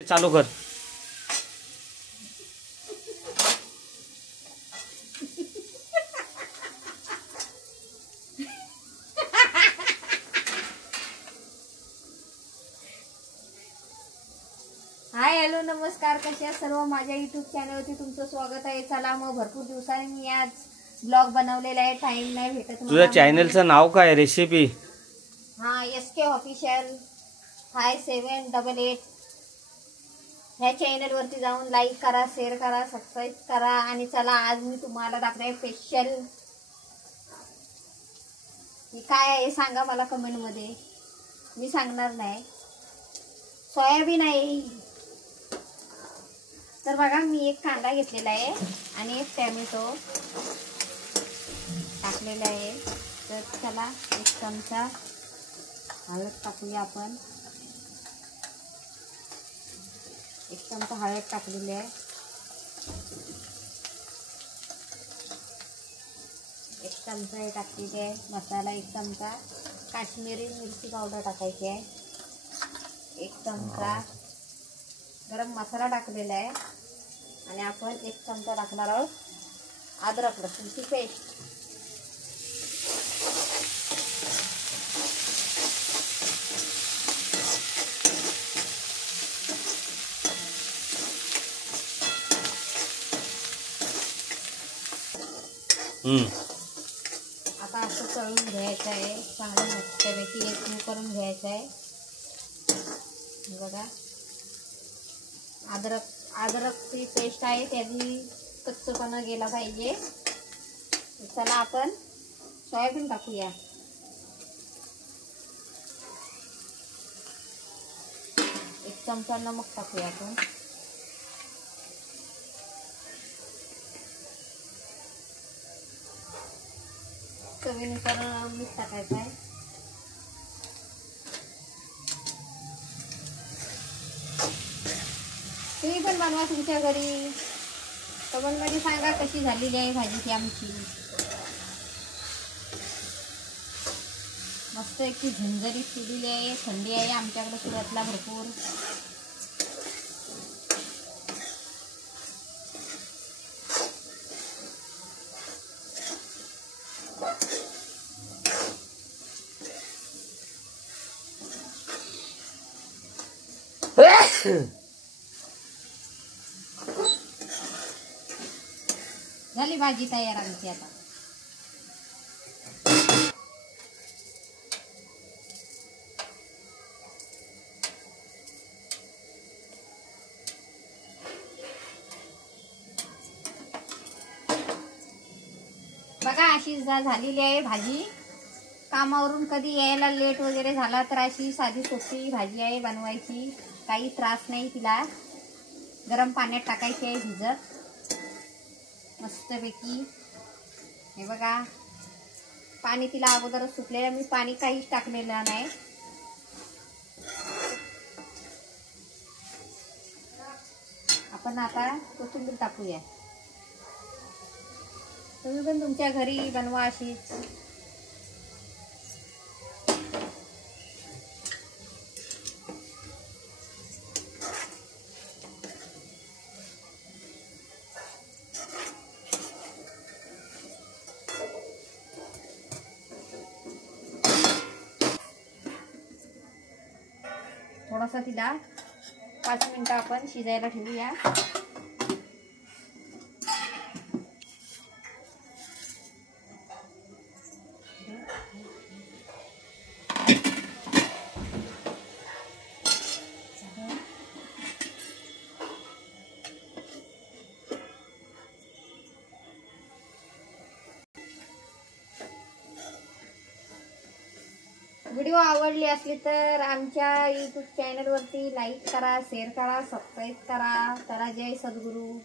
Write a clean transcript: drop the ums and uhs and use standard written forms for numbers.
चालू कर। Hi hello नमस्कार, कसे आहात सर्व। माझ्या यूट्यूब चॅनलवरती तुमचं स्वागत आहे। चला मग भरपूर दिवसांनी मी आज ब्लॉग बनवलेला आहे, टाइम नाही भेटत। तुझ्या चॅनलचं नाव काय? रेसिपी? हा, SK ऑफिशियल 5788 ह्या चॅनलवरती जाऊन लाईक करा, शेअर करा, सबस्क्राईब करा। आणि चला आज मी तुम्हाला दाखवणार स्पेशल हे काय आहे सांगा मला कमेंट मध्ये, मी सांगणार नाही। सोयाबीन आहे। तर बघा, मी एक कांदा घेतलेला आहे आणि एक टोमॅटो टाकलेला आहे। तर चला एक चमचा हळद टाकूया आपण। एक चमचा हळद टाकलेली आहे। एक चमचा हे टाकलेली आहे मसाला। एक चमचा काश्मीरी मिरची पावडर टाकायची आहे। एक चमचा गरम मसाला टाकलेला आहे आणि आपण एक चमचा टाकणार आहोत अद्रक लसूणची पेस्ट। आता असं तळून घ्यायचं आहे, चांगलं मस्तपैकी एक करून घ्यायचं आहे। बघा, अद्रकची पेस्ट आहे, त्याची कच्चपणा गेला पाहिजे। चला आपण सोयाबीन टाकूया। एक चमचा नमक टाकूया आपण। चवीनुसार मीठ टाकायचं आहे। तुम्ही पण बनवा तुमच्या घरी, कमेंट मध्ये सांगा कशी झालेली आहे भाजी ती आमची। मस्त एक झणझणीत केलेली आहे। थंडी आहे आमच्याकडे सुरतला भरपूर। झाली भाजी तयार आमची आता। बघा, अशी झालेली आहे भाजी। कामावरून कधी यायला लेट वगैरे झाला तर अशी साधी सोपी भाजी आहे बनवायची, काही त्रास नाही तिला। गरम पाण्यात टाकायची आहे भिजत मस्तपैकी। हे बघा, पाणी तिला अगोदरच सुटलेलं, मी पाणी काहीच टाकलेलं नाही। आपण आता कोथिंबीर टाकूया। तुम्ही पण तुमच्या घरी बनवा अशीच। थोडासा तिला 5 मिनिटं आपण शिजायला ठेवूया। व्हिडिओ आवडली असली तर आमच्या यूट्यूब चॅनलवरती लाईक करा, शेअर करा, सबस्क्राईब करा। चला, जय सद्गुरू।